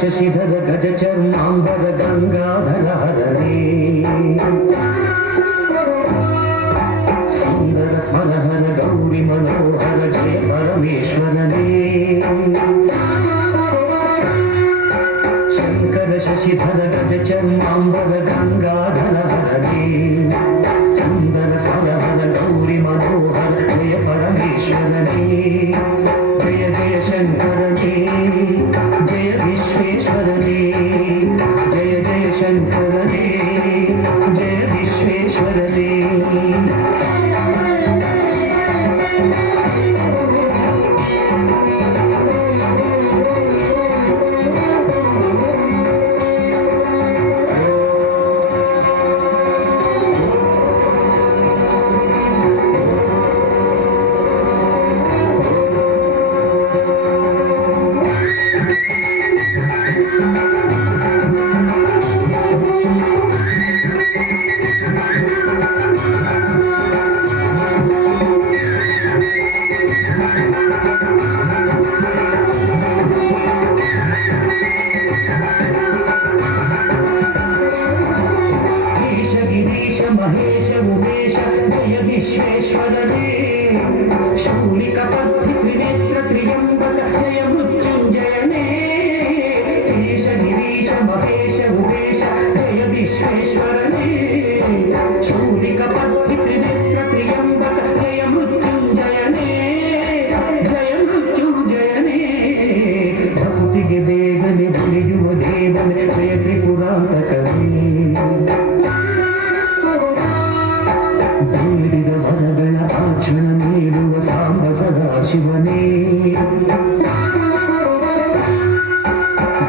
ಶಶಿಧರ ಗಜ ಚರ್ಮಾಂಬರ ಗಂಗಾಧರ ಹರೇ ಸುಂದರ ಸ್ಮರಹರ ಗೌರಿ ಮನೋಹರ ಜಯ ಪರಮೇಶ್ವರನೇ ಶಂಕರ ಶಶಿಧರ ಗಜ ಚರ್ಮಾಂಬರ ಗಂಗಾಧರ ಹರೇ ಸುಂದರ ಸ್ಮರಹರ ಗೌರಿ ಮನೋಹರ ಜಯ ಪರಮೇಶ್ವರನೇ ಜಯ ಜಯ ಶಂಕರನೇ ಜಯ ವಿಶ್ವೇಶ್ವರನೇ ಜಯ ಜಯ ಶಂಕರನೇ ಜಯ ವಿಶ್ವೇಶ್ವರನೇ महेश उमेश जय विश्वेश्वरने शूलिकपद्धि त्रिनेत्र त्र्यंबक जय मृत्युंजयने ईश गिरीश महेश उमेश जय विश्वेश्वरने शूलिकपद्धि त्रिनेत्र त्र्यंबक जय मृत्युंजयने जय मृत्युंजयने भक्तिगे ಬೇಗನೆ ಬಲಿಯುವ ದೇವನೇ ಜಯ ತ್ರಿಪುರಾಂತಕನೇ ಬೇಡಿದ ವರಗಳ ಆಚರಣ ನೀಡುವ ಸಾಂಬ ಸದಾಶಿವನೇ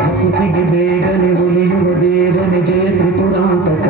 ಭಕ್ತಿಗೆ ಬೇಗನೆ ಒಲಿಯುವ ದೇವನೇ ಜಯ ತ್ರಿಪುರಾಂತಕ